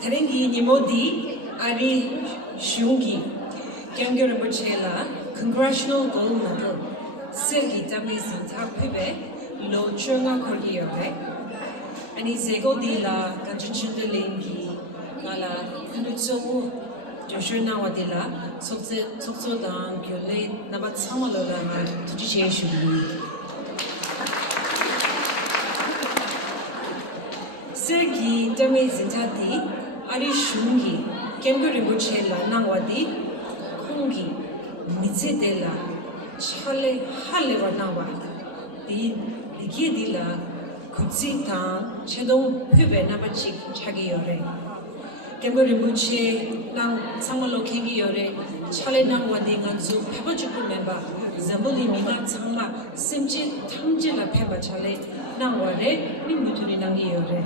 Terengi Nimodi Ari Shungi Kyangyo Rinpoche Congressional Gold Medal Sergi Tamizin Tapibe Lo Chunga Korgiyobe Ani Zego Dila Kanchichunda Lengi Gala Kunutsomu Joshua Wadila Sokso Dan Gyole Nabat Samalola Tccc Sergi Tamizin Tati Ari Shungi Kyangyo Rinpoche Nangwadi Kongi Mitzedela Chale Hale Wanawa Di Dikidila Kutsita Chedong Pube Nabachik Chagiyore Kyangyo Rinpoche Nang Samalo Kegiyore Chale Nangwadi Nganzu Pebajuku Memba Zambuli Minga Tsangma Simji Tamjila Peba Chale Nangware Nimuturi Nangiyore.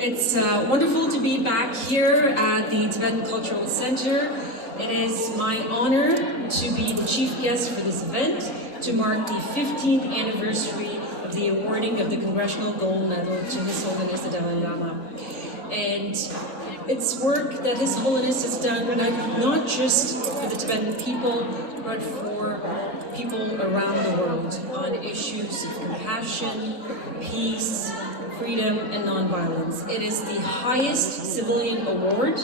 It's wonderful to be back here at the Tibetan Cultural Center. It is my honor to be the chief guest for this event to mark the 15th anniversary of the awarding of the Congressional Gold Medal to His Holiness the Dalai Lama. And it's work that His Holiness has done not just for the Tibetan people, but for people around the world on issues of compassion, peace, freedom, and nonviolence. It is the highest civilian award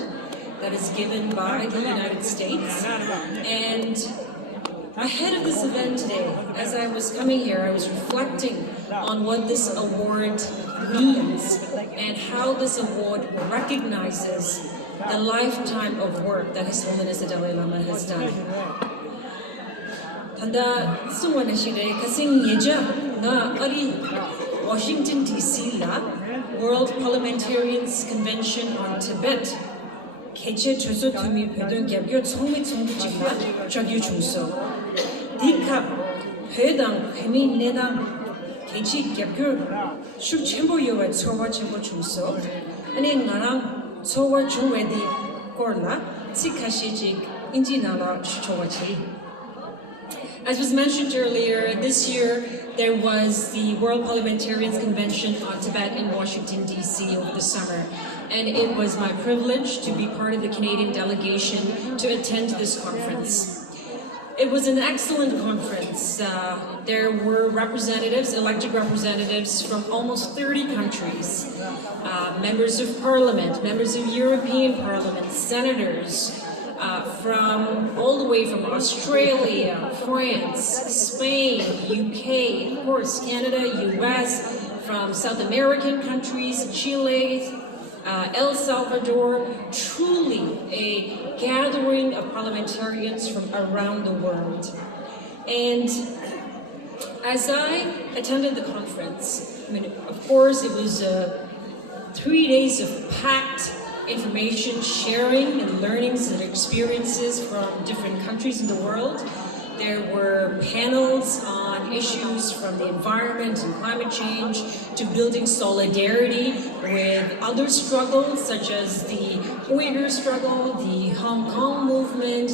that is given by the United States. And ahead of this event today, as I was coming here, I was reflecting on what this award means and how this award recognizes the lifetime of work that His Holiness the Dalai Lama has done. Tanda sungwanashire kasing yeja na ari Washington, D.C. la World Parliamentarians Convention on Tibet Keche Choso Tumi Pedon Gyabgyo Tsongmi Tsongmi Jikwa Chagyu Chuso Dika Pedang Pemi Nedang Keche Gyabgyo Shuk Chembo Yowa Tsowa Chembo Chuso Ani Narang Tsowa Chungwedi Korla Tsikashijik Inji Nala Chowa Chi. As was mentioned earlier, this year there was the World Parliamentarians Convention on Tibet in Washington, D.C. over the summer. And it was my privilege to be part of the Canadian delegation to attend this conference. It was an excellent conference. There were representatives, elected representatives from almost 30 countries, members of parliament, members of European Parliament, senators, from all the way from Australia, France, Spain, UK, of course, Canada, US, from South American countries, Chile, El Salvador, truly a gathering of parliamentarians from around the world. And as I attended the conference, I mean, of course, it was 3 days of packed information sharing and learnings and experiences from different countries in the world. There were panels on issues from the environment and climate change to building solidarity with other struggles such as the Uyghur struggle, the Hong Kong movement,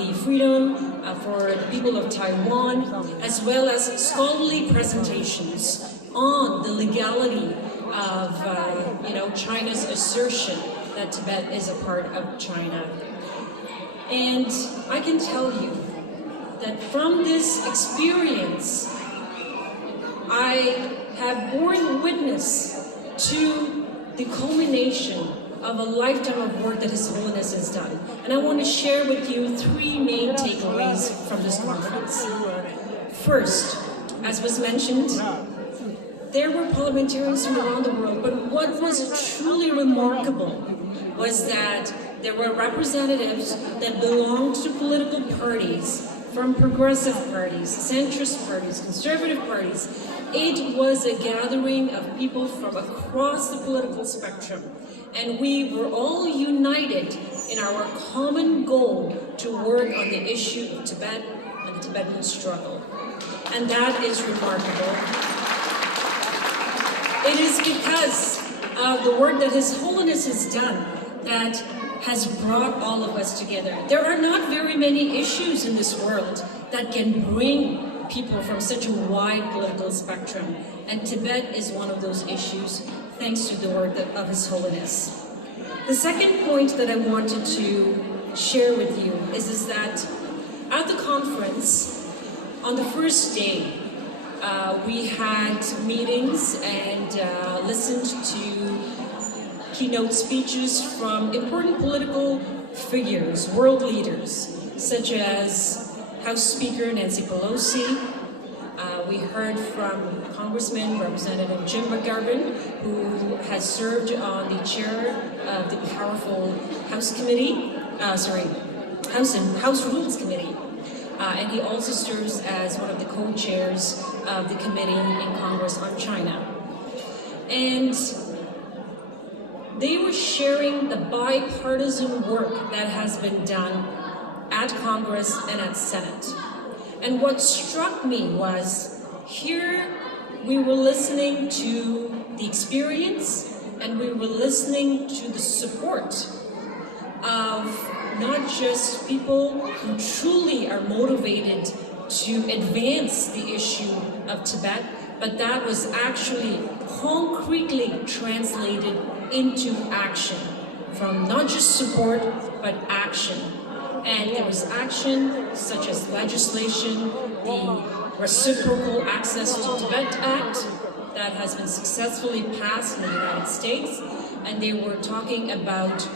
the freedom for the people of Taiwan, as well as scholarly presentations on the legality of China's assertion that Tibet is a part of China. And I can tell you that from this experience, I have borne witness to the culmination of a lifetime of work that His Holiness has done. And I want to share with you 3 main takeaways from this conference. First, as was mentioned, there were parliamentarians from around the world, but what was truly remarkable was that there were representatives that belonged to political parties, from progressive parties, centrist parties, conservative parties. It was a gathering of people from across the political spectrum, and we were all united in our common goal to work on the issue of Tibet and the Tibetan struggle. And that is remarkable. It is because of the work that His Holiness has done that has brought all of us together. There are not very many issues in this world that can bring people from such a wide political spectrum, and Tibet is one of those issues, thanks to the work of His Holiness. The second point that I wanted to share with you is that at the conference, on the first day, we had meetings and listened to keynote speeches from important political figures, world leaders, such as House Speaker Nancy Pelosi. We heard from Congressman Representative Jim McGovern, who has served on the chair of the powerful House Committee, House Rules Committee. And he also serves as one of the co-chairs of the committee in Congress on China. And they were sharing the bipartisan work that has been done at Congress and at Senate. And what struck me was, here we were listening to the experience and we were listening to the support of not just people who truly are motivated to advance the issue of Tibet, but that was actually concretely translated into action, from not just support, but action. And there was action such as legislation, the Reciprocal Access to Tibet Act that has been successfully passed in the United States, and they were talking about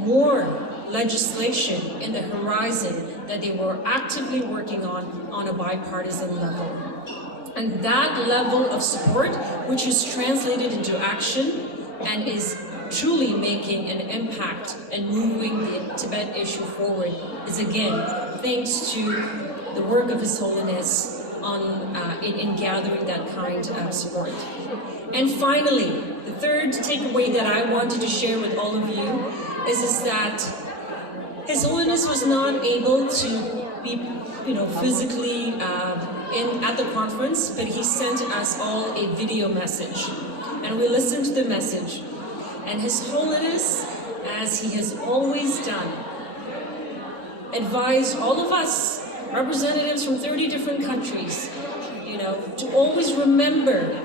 more legislation in the horizon that they were actively working on a bipartisan level. And that level of support, which is translated into action and is truly making an impact and moving the Tibet issue forward, is again thanks to the work of His Holiness in gathering that kind of support. And finally, the third takeaway that I wanted to share with all of you is that His Holiness was not able to be, physically at the conference, but he sent us all a video message, and we listened to the message. And His Holiness, as he has always done, advised all of us, representatives from 30 different countries, to always remember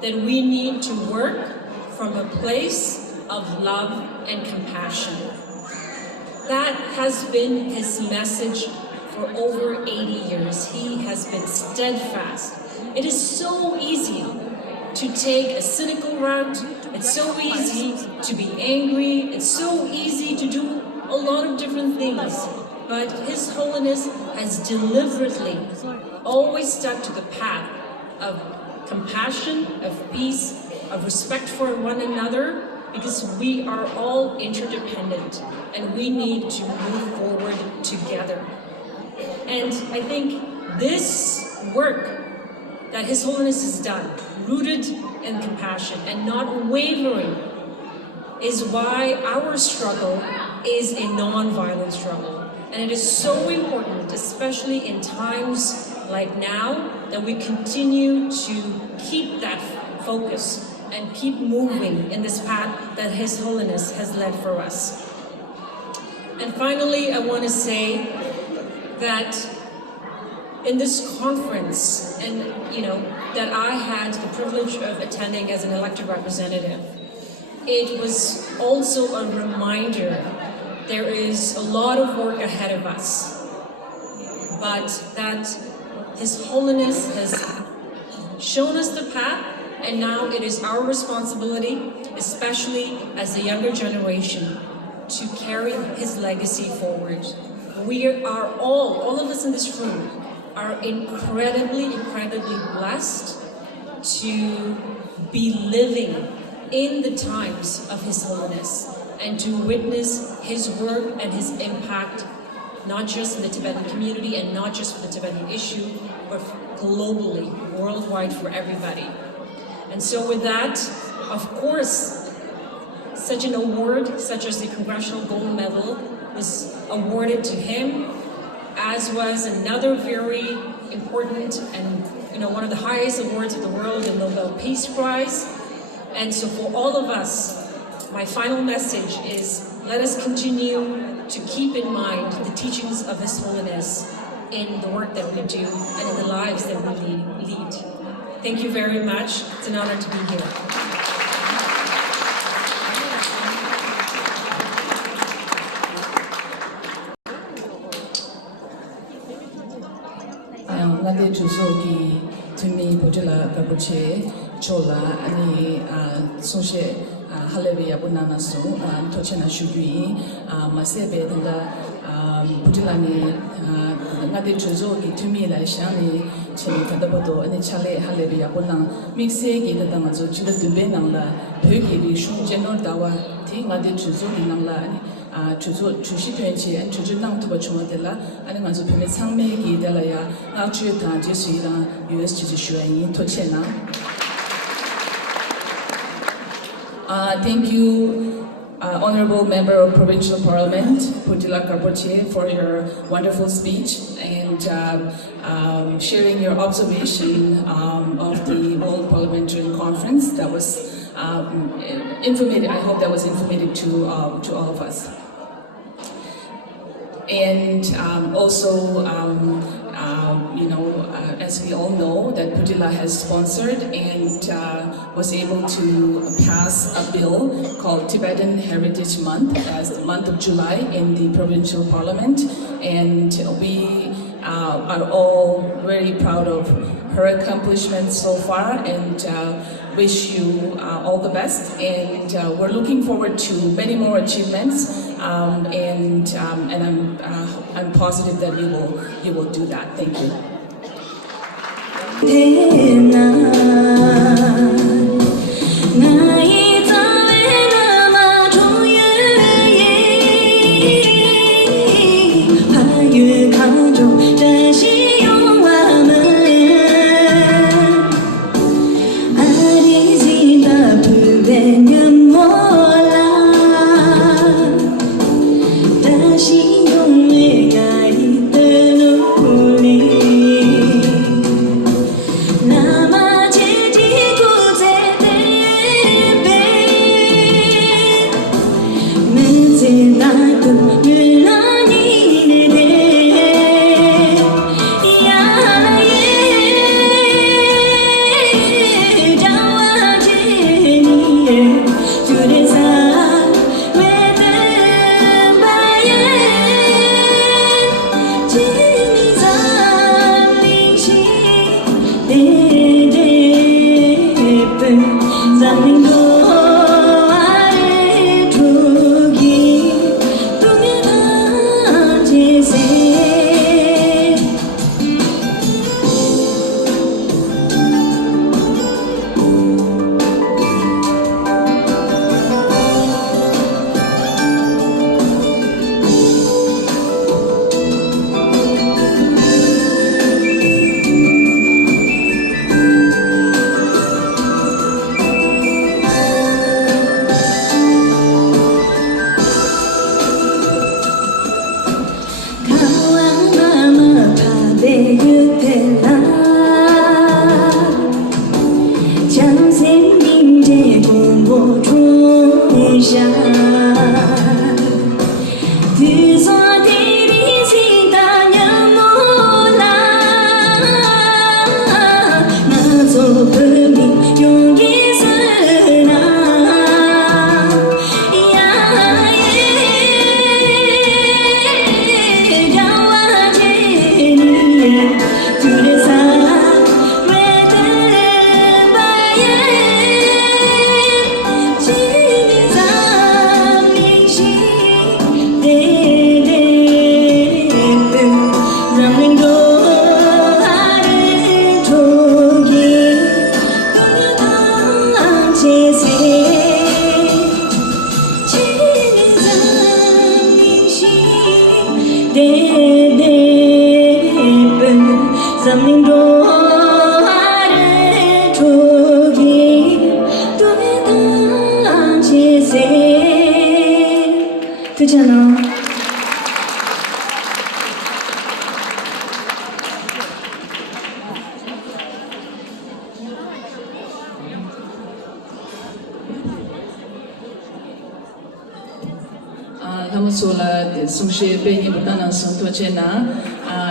that we need to work from a place of love and compassion. That has been his message for over 80 years. He has been steadfast. It is so easy to take a cynical route. It's so easy to be angry. It's so easy to do a lot of different things. But His Holiness has deliberately always stuck to the path of compassion, of peace, of respect for one another, because we are all interdependent and we need to move forward together. And I think this work that His Holiness has done, rooted in compassion and not wavering, is why our struggle is a non-violent struggle. And it is so important, especially in times like now, that we continue to keep that focus and keep moving in this path that His Holiness has led for us. And finally, I want to say that in this conference, and that I had the privilege of attending as an elected representative, it was also a reminder there is a lot of work ahead of us, but that His Holiness has shown us the path, and now it is our responsibility, especially as the younger generation, to carry his legacy forward. We are all of us in this room, are incredibly blessed to be living in the times of His Holiness and to witness his work and his impact, not just in the Tibetan community and not just for the Tibetan issue, but globally, worldwide, for everybody. And so with that, of course, such an award, such as the Congressional Gold Medal, was awarded to him, as was another very important and one of the highest awards of the world, the Nobel Peace Prize. And so for all of us, my final message is, let us continue to keep in mind the teachings of His Holiness in the work that we do and in the lives that we lead. Thank you very much. It's an honor to be here. Ngade Tuzogi to me Bojala Gabuche Chola Ani Soshe Haleria Bunana So Tochena Shugui Masebe Danda Bujilani Ngade Tuzogi to me like Shani Chili Kadaboto and Chale Haleria Bunan Mixegi the Damazo Chila Dubenamla Pugiri Shun General Dawa Ti Ngade Tuzogi Namla Chushi Twenty and Chujunang to Bachumatella, and Mazu Pime Sangmegi Dalaya, Alchuta, Jesida, US Chishua, Tochena. Thank you, Honorable Member of Provincial Parliament, Putila Karpoche, for your wonderful speech and sharing your observation of the World Parliamentarian Conference. That was informative. I hope that was informative to all of us. And also, as we all know, that Putila has sponsored and was able to pass a bill called Tibetan Heritage Month as the month of July in the provincial parliament. And we are all very proud of her accomplishments so far and wish you all the best. And we're looking forward to many more achievements. And I'm positive that you will do that. Thank you.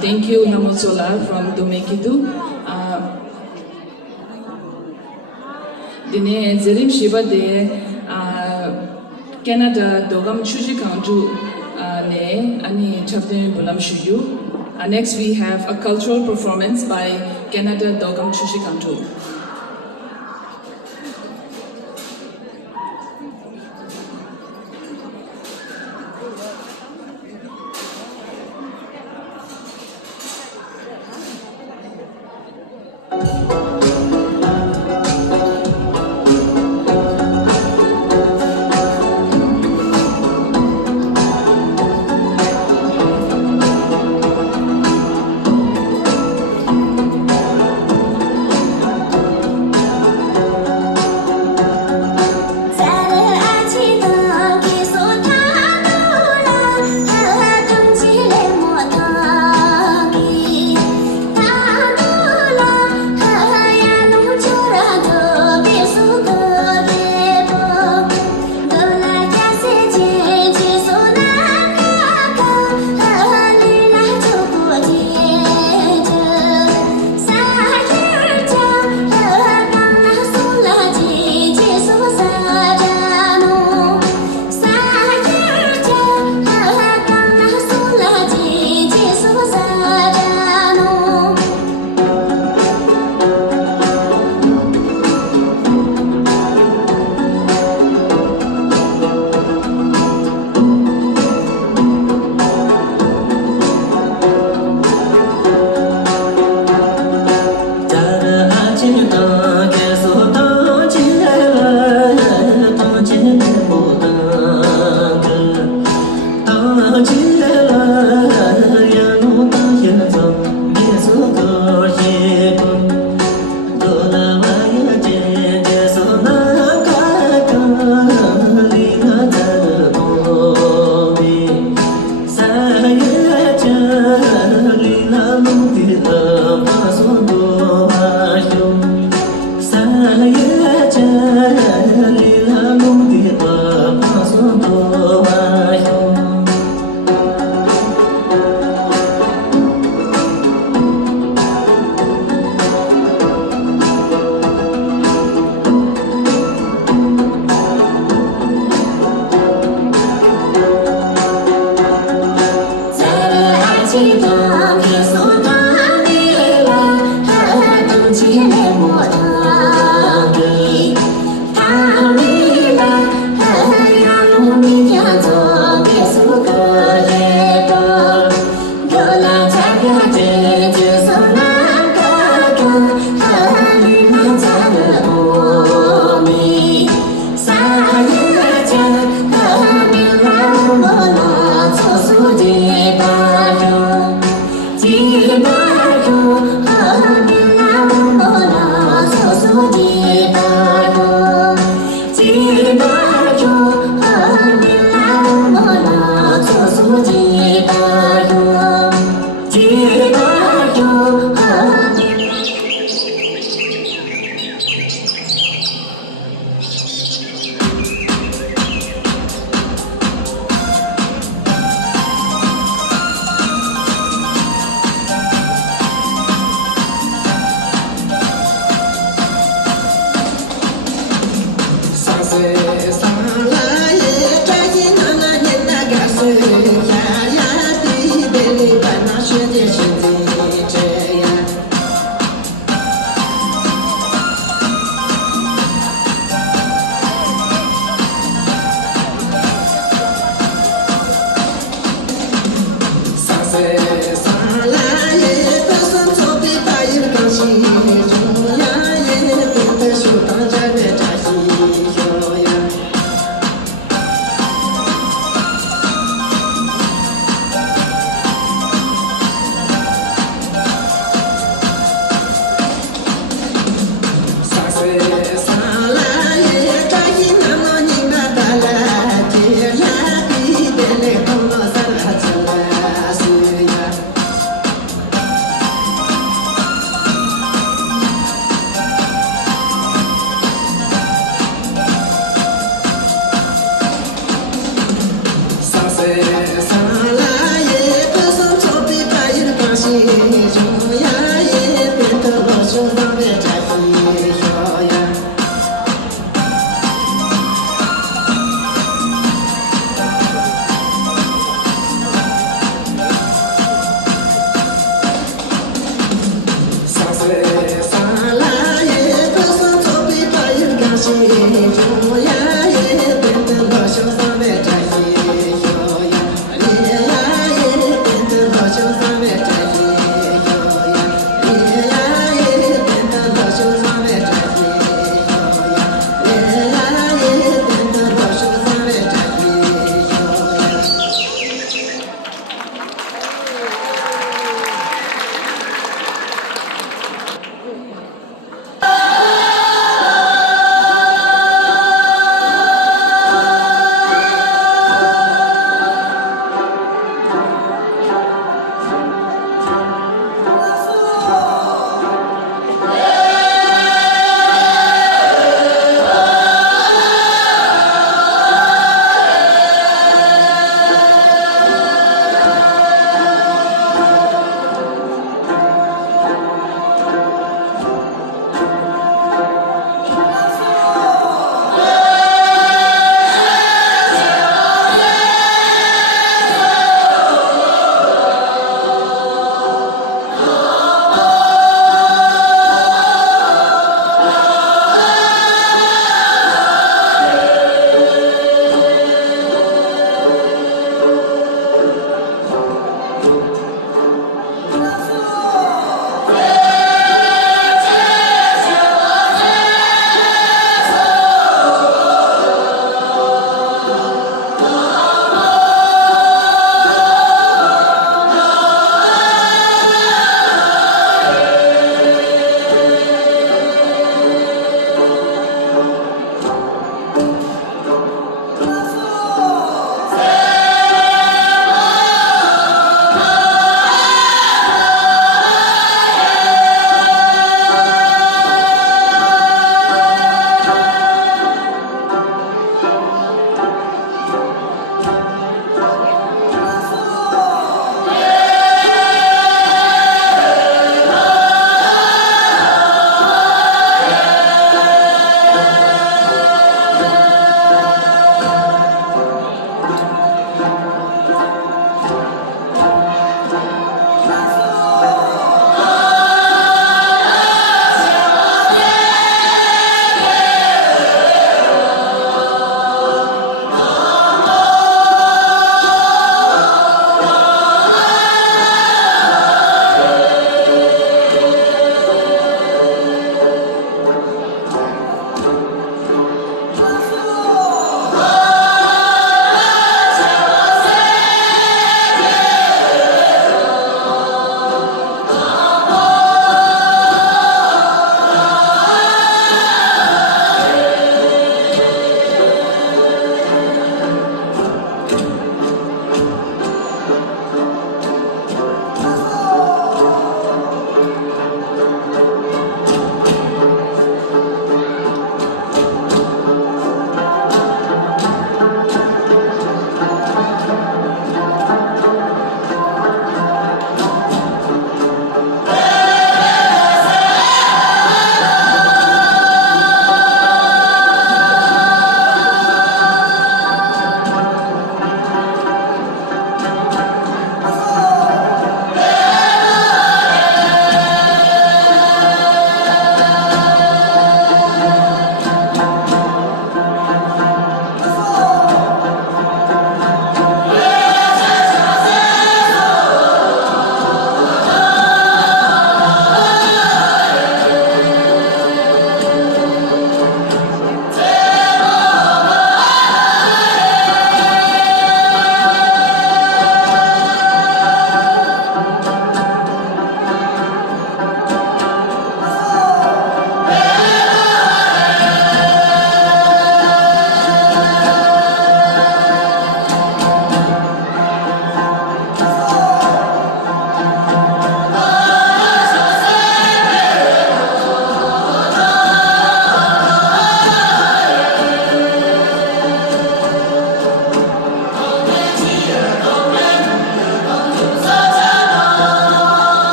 Thank you, Namusola from Domekidu. Dine Zerim Shiva de Canada Dogam Chuji Kanju ne Ani Chapten Bulam Shuyu. Next we have a cultural performance by Canada Dogam Chuji Kanju.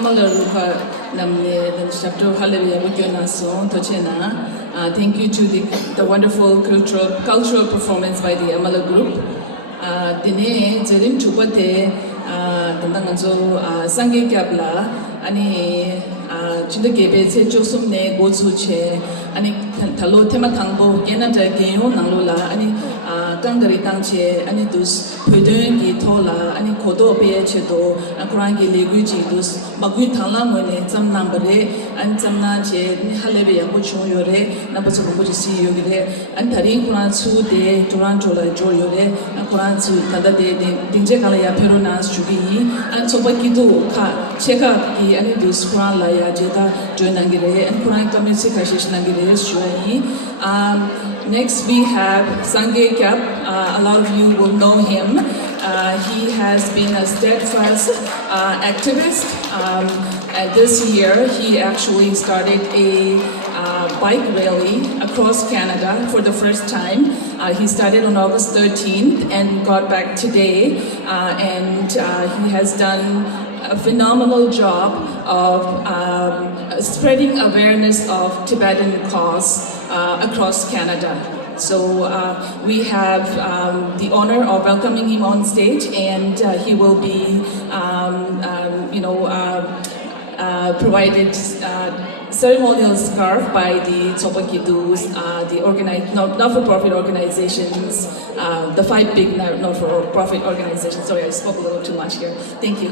Amalaruka Namne, the chapter Hallelujah Mukyonason, Tochena. Thank you to the wonderful cultural performance by the Amala group. Dine Jerim Chupate, Tandanganzo, Sangi Kapla, Ani Chindakebe, Josumne, Gozuche, Ani Talo Tematangbo, Genata Geo, Nangula, Ani Tangari Tangche, Ani Dus, Pudungi Tola, Ani Kodo Bechedo, Akrangi Leguji, Dus, Magu Talam, when it's some number, and some Nache, Halebi, Abucho Yore, Nabasobuchi Yore, and Tarin Kuransu de Turantola Joyore, and Kuransu, Tada de Dinjakalaya Peronas Chubi, and Sobakido, Cheka, Ani Dus, Kuran Laya Jeta, Joinangire, and Kuran Kamisi Kashishnangire, Shuai. Next we have Sange Kap. A lot of you will know him. He has been a steadfast activist. And this year he actually started a bike rally across Canada for the first time. He started on August 13th and got back today. And he has done a phenomenal job of spreading awareness of Tibetan cause across Canada. So we have the honor of welcoming him on stage, and he will be, provided ceremonial scarf by the Tsopakidus, the not-for-profit organizations, the 5 big not-for-profit organizations. Sorry, I spoke a little too much here. Thank you.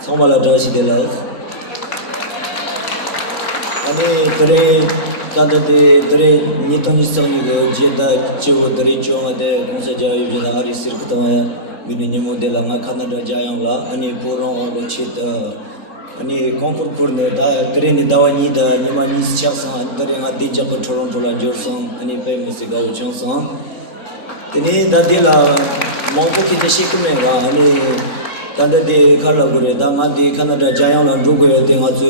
Somala does the love. Today, Tadade, Nitonisoni, Jeda, Joe, the Richo, the Consaja, Ari Circuitama, Vinimo de la Canada Jayamla, Ani Poron, or Chita, Ani Concord Purne, Trini Dawanida, Nimanis Chasson, Tarina Dijapa Toronto, Jorson, Ani famous Johnson. The need that de la Monkoki the Shikumera, Ani. Tanda de Kalabure, Damadi, Canada, Jayan, and Rugu, the Matsu,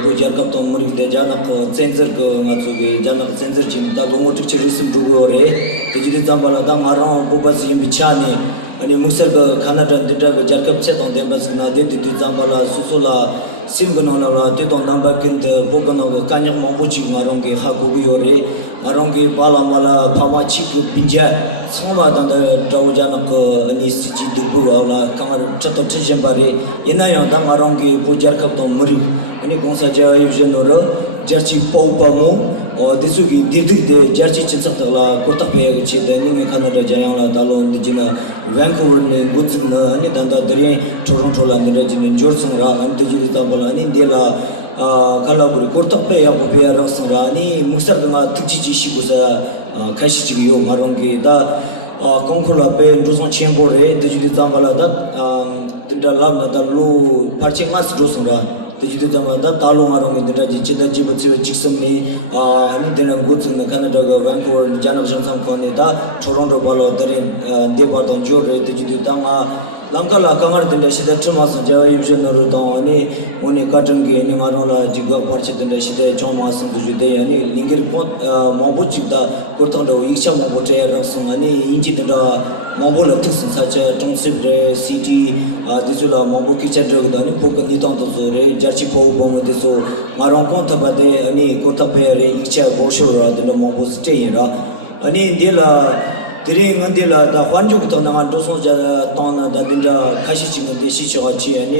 Puja Kapton, Murik, the Janako, Sensor, Matsu, Janak, Sensor Jim, Tagomoto Chirism, Rugore, the Jidambala, Damaran, Bubas, Yimichani, and Musel, Canada, the Jacob Chet on the Basina, the Zambala, Susola, Simbanona, Tidon Namba, the Bogano, Kanya Momuchi, Marongi, Hakubiore, Marongi, Balamala, Pamachi, Pinja, Soma, than the Tawajanako, and Isiji, Dubu, Kamar Chatotijambari, Yenaya, Damarongi, Pujar Kapton Muri, and Consaja, Eugenoro, Jarchi Popamo, or Disugi, Didi, Jarchi Chisatala, Kotape, the Canada, Jayana, Talon, Dijina, Vancouver, Gutsuna, and Danda, Toronto, and the Regiment, Jorson, and Dijitambala, and India. Kalaburi, Kotape, Apopia, Rosarani, Musarama, Tccc Shikusa, Kashichio, Marongi, da Concola Bay, Joson Chambore, the Juditambala, the Lamna, the Lu, Parchimas Josura, the Juditama, Talo Marongi, the Rajita Jibuti, Chixami, and then goods in the Canada, Vancouver, Janov Johnson Coneda, Toronto Balo, Debaton Jore, the Juditama. Lankala Kamar the Shida Thomas and Java Yujan Rodoni, Muni Katangi, Nimarola, Jiga Parchet and Shida, Thomas and Jude, and Lingil Mobuchita, Kotondo, Isha Mobote, Rasumani, Injita, Mobola Tixon, such a Tonsip City, Disula, Mobuki Chatrodani, Pukaniton Zore, Jachipo, Bomodeso, Maron Contabade, Ani Kotapere, Icha Boshura, the Mobus Tayra, Ani Dela. During Mandela, the Wanjukutan and Dosoja Tona, the Linda Kashichi, the Shichachi, and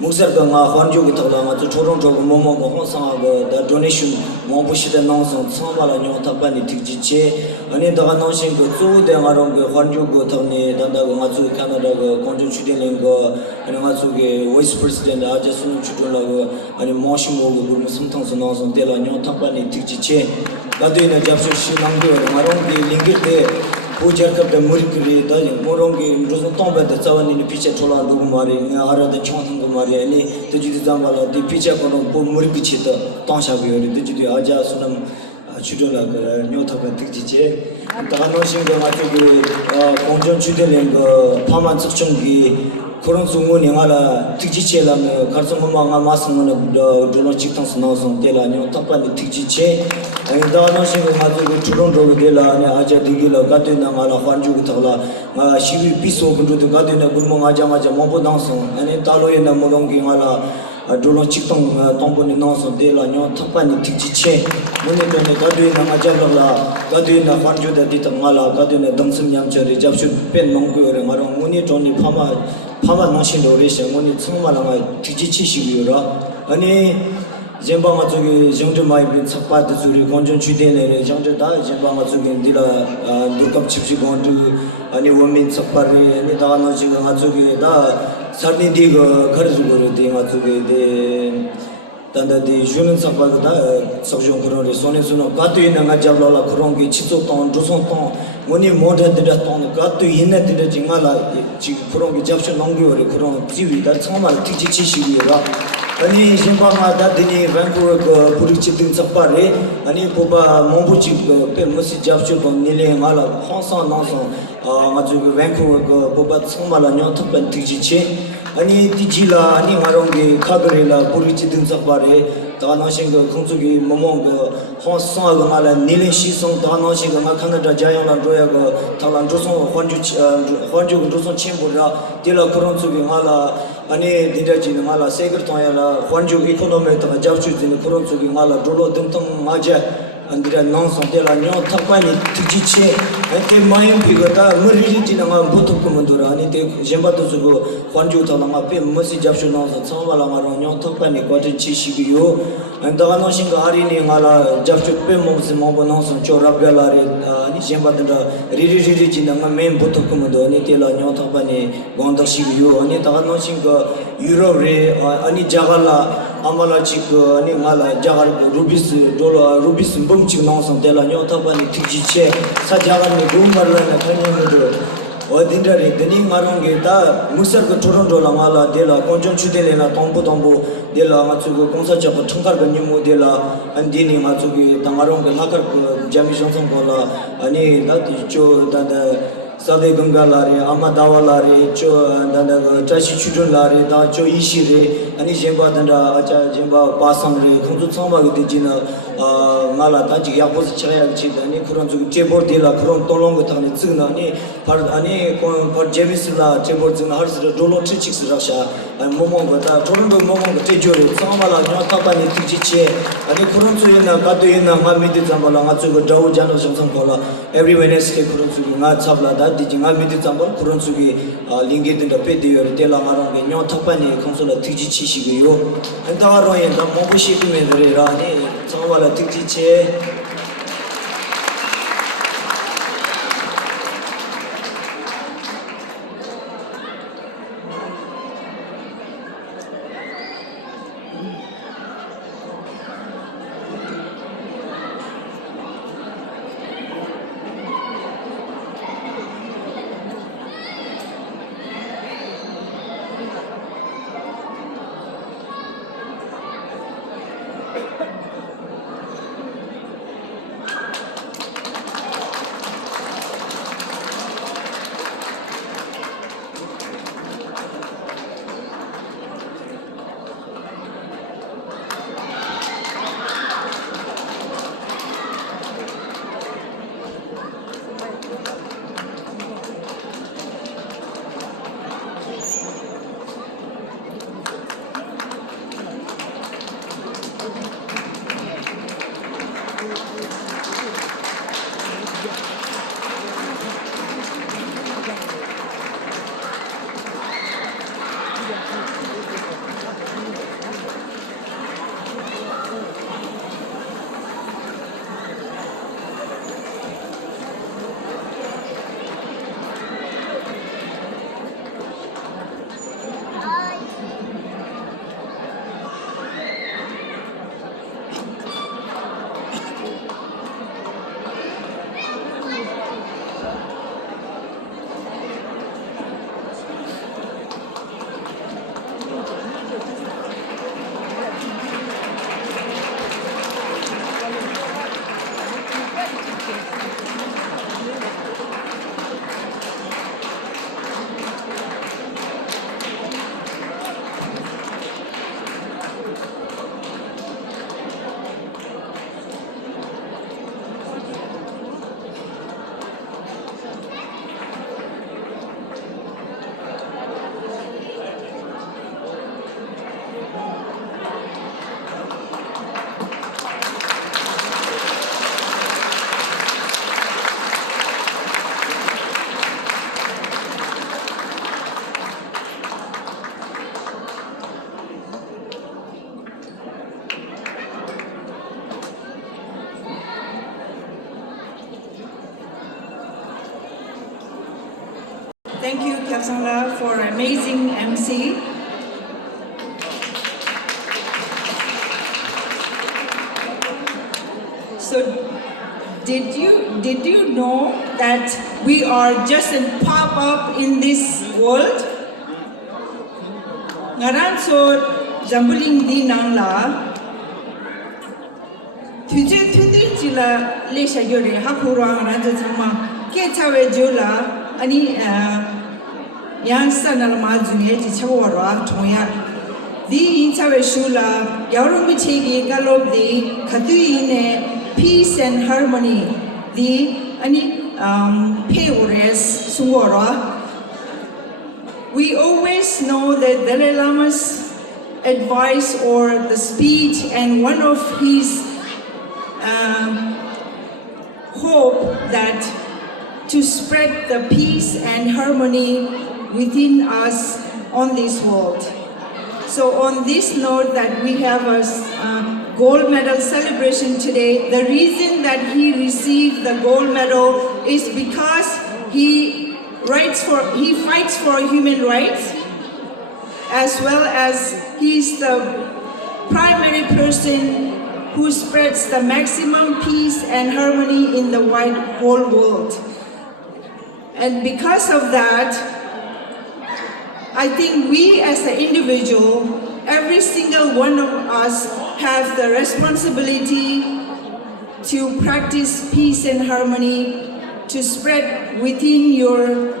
Musargama, Wanjukutama, the Toronto, Momo, the donation, Mobushita nonsense, Samala, Tapani, Tccc, and in the announcing the two, the Marong, Wanjukutani, Dandamatsu, Canada, Conjugalingo, and Matsuge, Vice President, Ajasun Chudula, and Moshimo, sometimes announced Dela, Tapani, Tccc, Kadina Japsu, Marongi, Lingit. Pujar Kap the Murikuri, the Morongi, Rosotomba, the Savan in the Picha Tola Dumari, Nara the Chontan Dumari, the Judizamala, the Picha Kono, Murikichita, Tonshavi, the Judi Aja Sunam, Chudula, Nyotaka Tccc, and the Hanoshin, the Matu, Konjon Chudeling, Paman Suchungi, 그런 순간에 나라 특지체라면 가슴마가 마스는 돌로 직통스 나서 때라뇨 답반이 특지체 다나시고 가지고 주론으로 될라네 아자 되기라 가되나 나라 환주고 달라 나 시비 비소 분도 가되나 군몽 아자마자 모보당서 아니 달로에나 모동기 나라 돌로 직통 동본이 나서 될라뇨 답반이 특지체 문에는 가되나 아자라 가되나 환주다 디탕말라 가되나 등심냠처리 잡수 뺀 농고를 말어 문이 존이 파마 나신도 레셔 문이 정말로 특지치시고요 아니 젠방아 저기 정도 많이 빈 삭바드 소리 건전 주대네 정도 다 젠방아 저기 디라 두컵 칩시 건도 아니 원민 삭바리 아니 다나 지금 저기 다 사니디가 가르주고 되마 저기 데 단다디 주는 삭바다 석종 그런 손에서는 가도 있는 가 잡라라 그런 게 치도 돈 조선 돈 뭐니 모델들 돈 가도 있는 데 정말라 지금 그런 게 잡셔 넘겨요 그런 지위다 정말 특지치시고요 아니 심바마다 드니 밴쿠버 그 부리치든 삭바레 아니 보바 몽부치 그 페머시 잡쇼 본 닐레 말라 홍상 나서 아주 그 밴쿠버 그 보바 정말 녀 특별 특지치 아니 디지라 아니 마롱게 카그레라 부리치든 삭바레 다나신 그 공속이 모몽 그 홍상 그 말라 닐레 시송 다나신 그 마카나다 자연나 로야 그 탈란 조선 환주 조선 쳔보라 딜라 그런 속이 말라 아니 디다지는 말라 세거 통야라 환주 이코노미에 잡주지는 그런 쪽이 말라 돌로 등등 맞아 안디라 non-santé라 녀 탁반이 특지치 한테 마임 비거다 머리지는 마 보통금들아 아니 데 젬바도 주고 환주 타나마 빼 머시 잡쇼 나서 처음발라 마로 녀 탁반이 거진 치시기요 안다가 노신 거 아리니 말라 잡쇼 빼 몸스 몸보 나서 쪼랍벨라리 아니 젬바드라 리리리지는 마 메인 보통금도 아니 데라 녀 탁반이 원덕시기요 아니 다가 노신 거 유럽에 아니 자갈라 아말라 지그 아니 말라 자갈 루비스 돌아 루비스 범직 나서 데라 녀 탁반이 특지체 사자간이 곰말라나 그녀들 어딘다리 드니 마롱게 다 무서그 토론도라 말라 데라 건전 추데레나 동부 데라 마츠고 공사자고 통갈거 님모 데라 안디니 마츠기 당마롱게 하컬 그 자미 정성 걸라 아니 나디 조 다다 사대 건가라리 아마다와라리 저 다다 자시 추존라리 다저 이시레 아니 젬바든다 아자 젬바 바상레 공주 처음하게 되지나 말라 다지 약보스 쳐야지 아니 그런 저 제보데라 그런 돌롱 같은 증나니 아니 그 제비스라 제보 증나 할수록 돌로 치치스라샤 아니 모몽보다 돌로 모몽 제조를 처음하라 녀타반이 특지치 아니 그런 소리나 가도 있나 마미드 잠발라 가지고 저우자노 정성 걸라 every wednesday 그런 소리 나 잡라다 디징아 미드 잠발 그런 소리 링게든다 페디어 텔라마롱게 녀타반이 컨솔라 특지치시고요 안타와로에 나 모부시금에들이라 아니 정말 특지체 Lapsangla for amazing MC. So did you know that we are just a pop-up in this world? Ngaran so jambuling di nang la Tuje tundi jila le shayore hakurang ranja chama ke chawe jola ani yang sanal ma juye ji chawara thoya di in chawe shula yarum mi chegi galob di khatui ne peace and harmony di ani payores sungora. We always know that Dalai Lama's advice or the speech and one of his hope that to spread the peace and harmony within us on this world. So on this note that we have a gold medal celebration today, the reason that he received the gold medal is because he fights for human rights, as well as he's the primary person who spreads the maximum peace and harmony in the whole world. And because of that, I think we as an individual, every single one of us have the responsibility to practice peace and harmony, to spread within your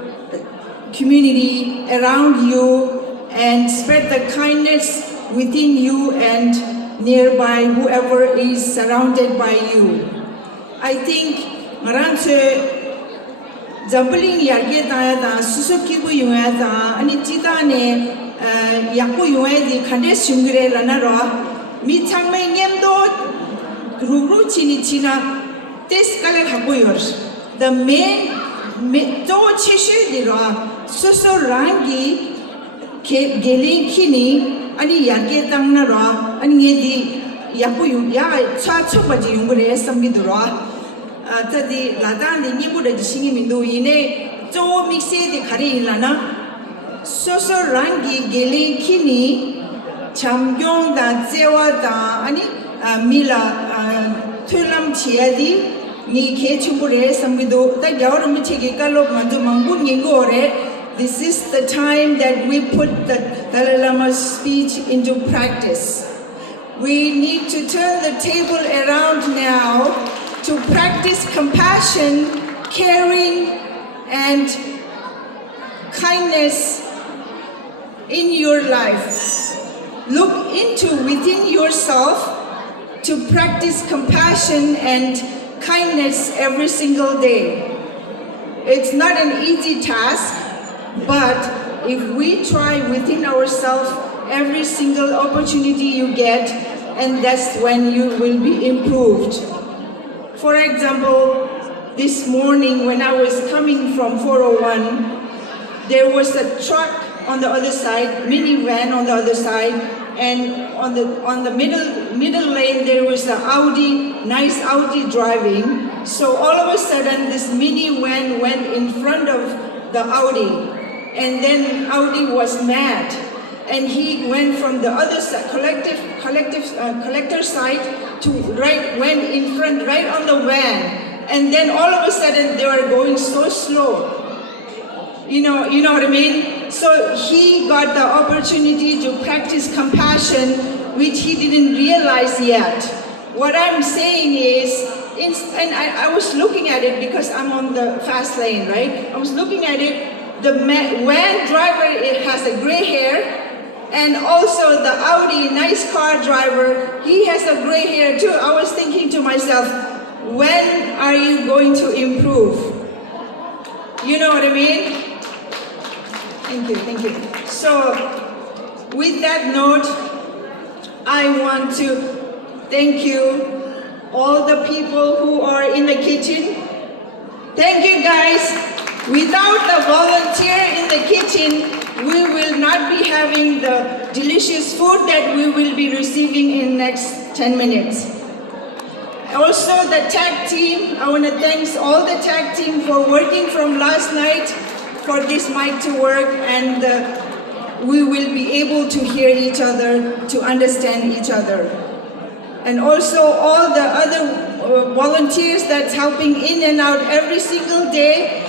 community, around you, and spread the kindness within you and nearby, whoever is surrounded by you. I think Maranche Jambuling Yage da Susuki Yunga da Anitita Yaku Yunga di Kandes Shungre Lanara, Mitangme Yemdo Ruru Chinichina, Tes Kale Hakoyors. The main to Chishu Dira Suso Rangi Gelin Kini Ani Yage Tangnara and Yedi Yaku Ya Chachubaji Yungre Samidura. Tadi Ladan the Nibu de Singimindo Ine To Mixe de Kari Lana Soso Rangi Gelin Kini Chamgyong da Zewa da Ani Mila Tulam Chiadi Ni Kechupure Sambido that Yarum Chigikalo Mandu Mangun Yingore. This is the time that we put the Dalai Lama's speech into practice. We need to turn the table around now to practice compassion, caring, and kindness in your life. Look within yourself to practice compassion and kindness every single day. It's not an easy task, but if we try within ourselves every single opportunity you get, and that's when you will be improved. For example, this morning when I was coming from 401, there was a truck on the other side, minivan on the other side, and on the middle lane there was a nice Audi driving. So all of a sudden this minivan went in front of the Audi, and then Audi was mad, and he went from the other side, collector side to went in front right on the van, and then all of a sudden they were going so slow. You know what I mean? So he got the opportunity to practice compassion, which he didn't realize yet. What I'm saying is, and I was looking at it because I'm on the fast lane, right? I was looking at it, the van driver, it has a gray hair, and also the Audi, nice car driver, he has a gray hair too. I was thinking to myself, when are you going to improve? You know what I mean? Thank you. So, with that note, I want to thank you, all the people who are in the kitchen. Thank you guys. Without the volunteer in the kitchen, we will not be having the delicious food that we will be receiving in next 10 minutes. Also the tag team, I want to thank all the tag team for working from last night for this mic to work, and we will be able to hear each other, to understand each other. And also all the other volunteers that's helping in and out every single day.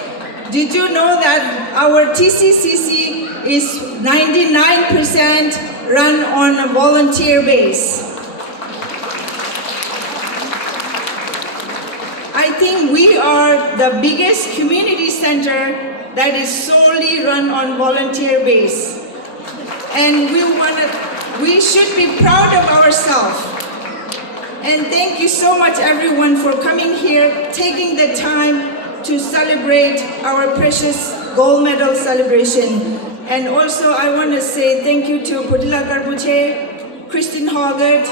Did you know that our Tccc is 99% run on a volunteer base? I think we are the biggest community center that is solely run on volunteer base. And we should be proud of ourselves. And thank you so much everyone for coming here, taking the time to celebrate our precious gold medal celebration. And also I want to say thank you to Potila Karbuche, Kristen Hoggett,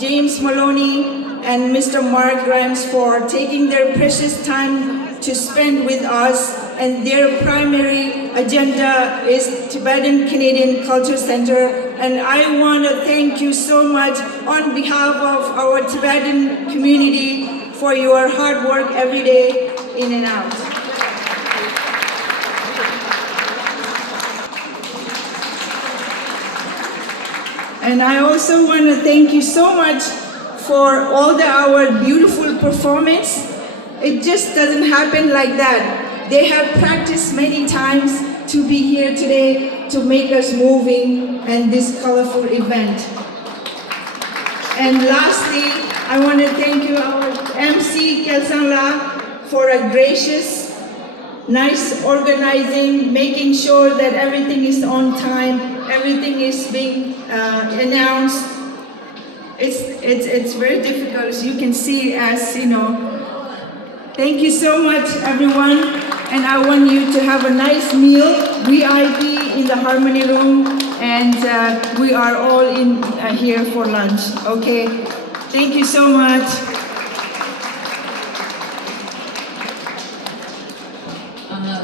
James Maloney, and Mr. Mark Grimes for taking their precious time to spend with us. And their primary agenda is Tibetan Canadian Culture Center. And I want to thank you so much on behalf of our Tibetan community for your hard work every day in and out. And I also want to thank you so much for all our beautiful performance. It just doesn't happen like that. They have practiced many times to be here today to make us moving and this colorful event. And lastly, I want to thank you, our MC Kelsangla, for a gracious, nice organizing, making sure that everything is on time, everything is being announced. It's very difficult, as you can see, as you know. Thank you so much, everyone. And I want you to have a nice meal, VIP in the Harmony Room, and we are all in here for lunch, okay? Thank you so much.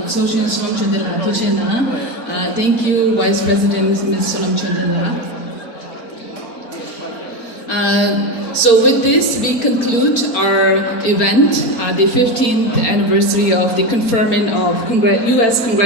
Social Solom Chandela Tochena. Thank you, Vice President Ms. Solom Chandela. So with this, we conclude our event, the 15th anniversary of the conferment of U.S. Congressional